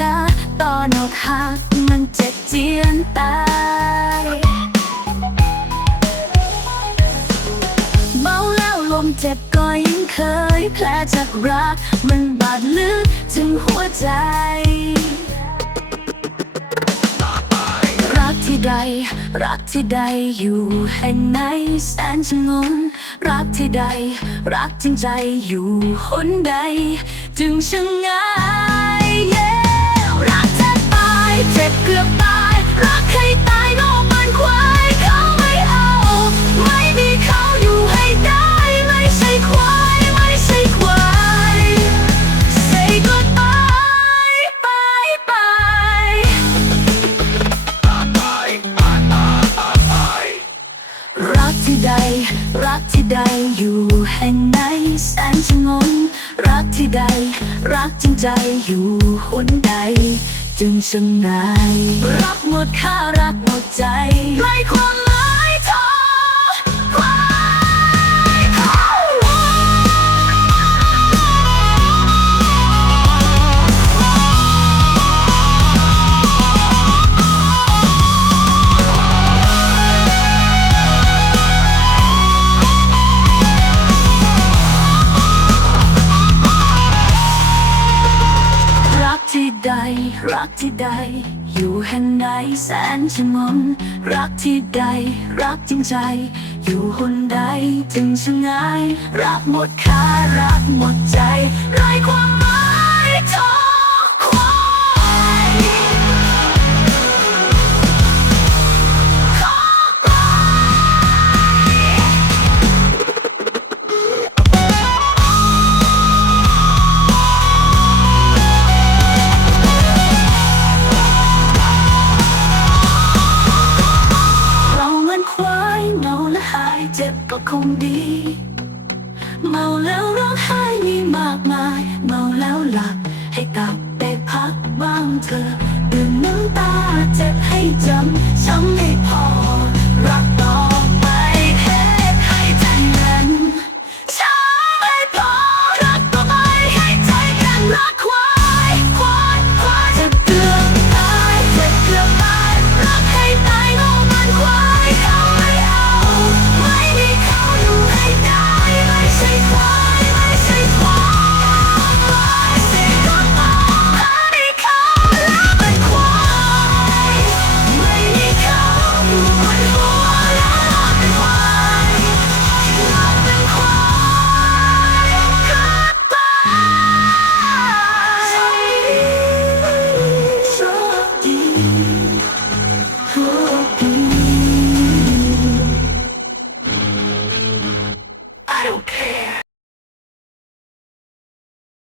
นะตอนอกหักมันเจ็บเจียนตายเมาแล้วลมเจ็บก็ยังเคย แผลจากรัก มันบาดลึกถึงหัวใจ รักที่ใด รักที่ใดอยู่แห่งไหนแสนชงนรักที่ใด รักจริงใจอยู่หนใด จึงช่างง่า เจ็บเกือบตาย รักให้ตายนอกมันควายเขาไม่เอา ไม่มีเขาอยู่ให้ได้ ไม่ใช่ควาย ไม่ใช่ควาย Say goodbye bye bye รักที่ใด รักที่ใดอยู่แห่งไหนแสนชงนรักที่ใด รักจริงใจอยู่หนใด จึงช่างไงรักหมดค่ารักหมดใจ รักที่ใด อยู่แห่งไหนแสนชงนรักที่ใด รักจริงใจ อยู่คนใดถึงช่างง่าย รักหมดค่ารักหมดใจไร้ความ คงดี เมาแล้วร้องไห้มีมากมาย เมาแล้วหลับให้กลับไปพักบ้างเธอดื่มน้ำตาเจ็บให้จำช้ำไม่พอรัก